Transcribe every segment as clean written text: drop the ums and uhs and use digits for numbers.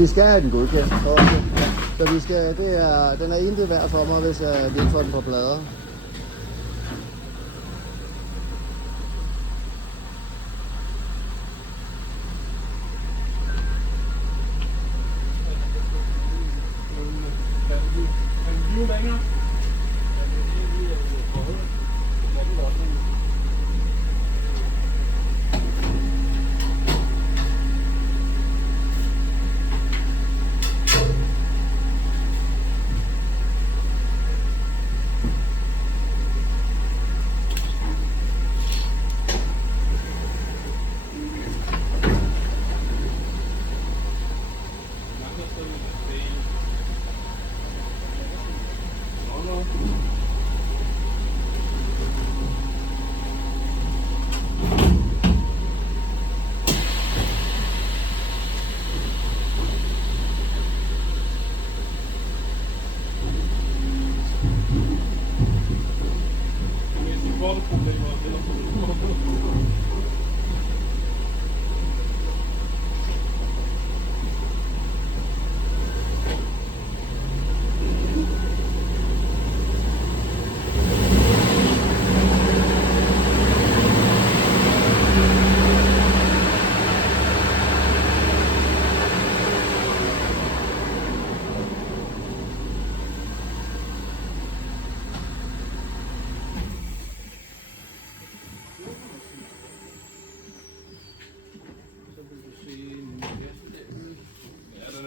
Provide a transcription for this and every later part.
vi skal have den godkendt også. Så vi skal, den er intet værd for mig, hvis vi ikke får den på plader.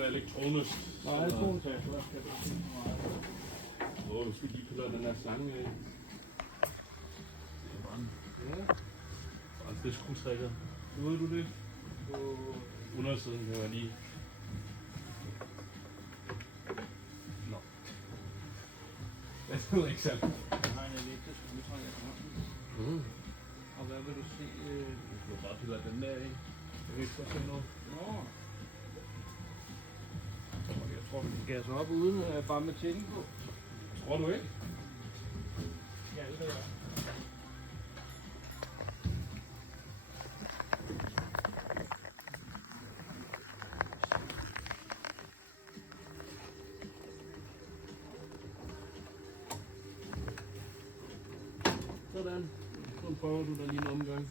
Elektronisk. Nej, elektronisk. Vi skal lige pille den her slange af. Ja. Og det er skruetrækker. Ved du det? På undersiden kan jeg lige. Nå. Det er ikke sandt. Jeg har en elektrisk skruetrækker. Og hvad vil du se? Du kan bare pille den der af. Jeg vil ikke så se noget. Nå. Jeg tror, vi kan gasse op uden bare med tænding på. Tror du ikke? Ja, det gør jeg. Sådan. Så prøver du der lige en omgang.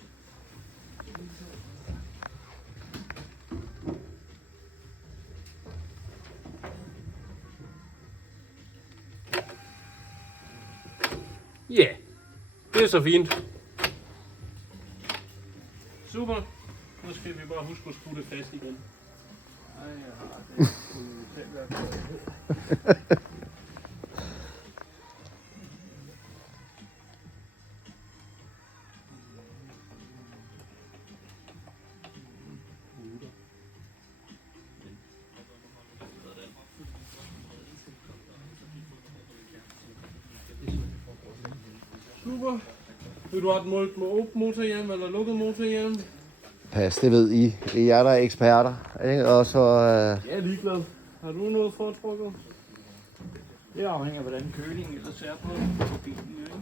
Ja, det er så fint. Super. Nu skal vi bare huske at skrue det fast igen. Nej, jeg har det. Selv været på. Super. Vil du have den målt med åbent motorhjelm eller lukket motorhjelm? Pas, det ved I. Det er jer, der er eksperter. Ikke? Og så... Jeg er ligeglad. Har du noget foretrukket? Det afhænger af, hvordan kølingen ellers er på bilen. Ikke?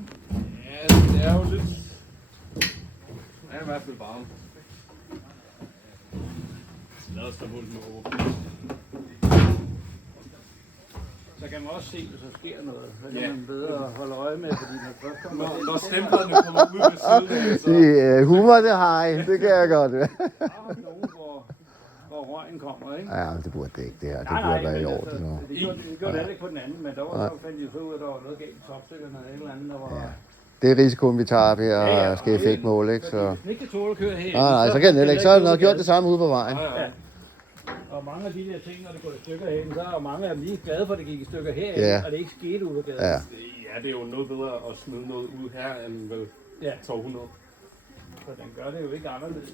Ja, det er jo lidt... Det er i hvert fald varmt. Lad os da måle den med åbent. Så kan man også se, hvis der sker noget. Så kan man bedre holde øje med, fordi når først kommer Når stemplerne kommer ud ved siden af, så... humor, det har I. Det kan jeg godt. der er nogen, hvor røgen kommer, ikke? Ja, det burde det ikke, det her. Det burde være i orden. Det gjorde det ikke på den anden, men der var så fandt de så ud, at der var noget galt i topstykkerne eller et eller andet, der var... Ja. Det er risikoen, vi tager ved at skal effektmåle, ikke? Så... Hvis den ikke kan tåle at køre her, Nej, så kan den heller ikke. Så har den nok gjort det samme ude på vejen. Ja. Og mange af de der ting, når det går i stykker herinde, så er mange af dem lige glade for, at det gik i stykker herinde, Ja. og det ikke skete ude på gaden. Ja. Ja, det er jo noget bedre at smide noget ud her, end vel 1200. Så den gør det jo ikke anderledes.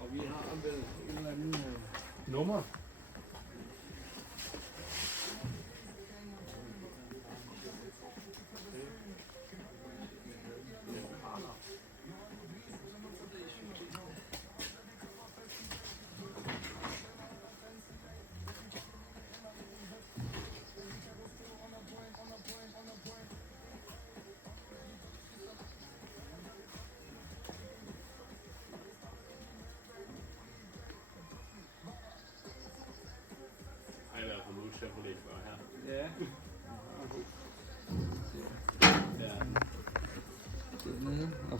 Og vi har vel en eller anden... Nummer?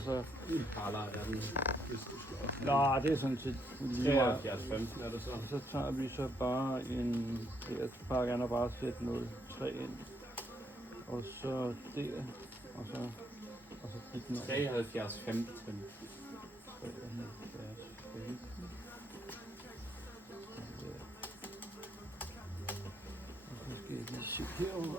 så... Impala er den, hvis du skal også. Nå, det er sådan set lige meget. 75-15 er det så. Så tager vi så bare en... Jeg bare gerne bare sætte 0,3 ind. Og så der. Og så kigge den over. 73-15. Og så skal jeg lige se herovre.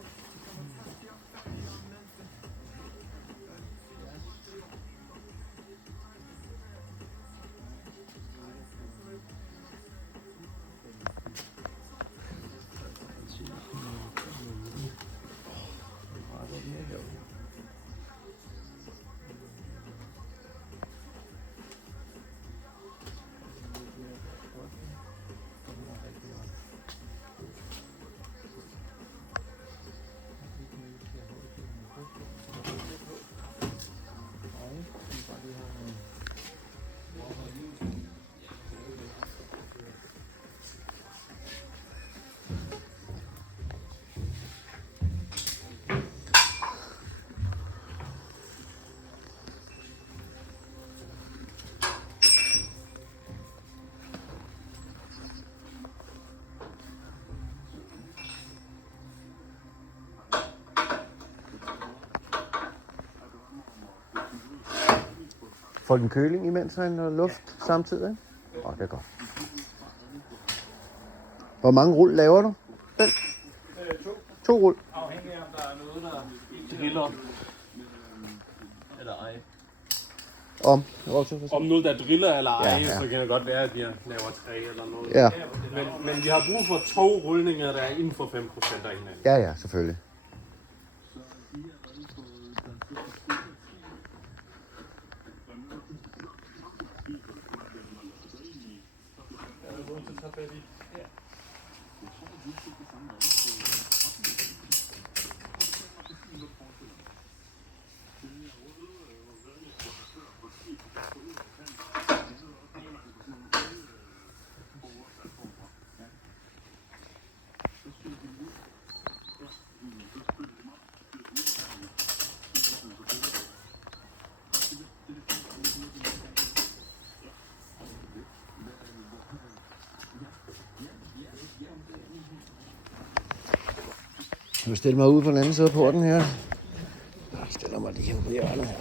Får den køling imens han har luft samtidig, ikke? Det er godt. Hvor mange rul laver du? Den? 2 rul. Afhængig af, om der er noget, der... Driller. Eller ej. Om Om noget, der driller eller ej, Ja. så kan det godt være, at jeg laver 3 eller noget. Ja. Men vi har brug for 2 rulninger, der er inden for 5% af hinanden. Ja, selvfølgelig. Jeg vil stille mig ud på den anden side af porten her. Jeg stiller mig lige her på hjørnet her.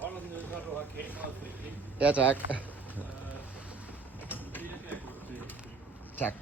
Holder den nede, så du har kameraet fri. Ja, tak. Tak.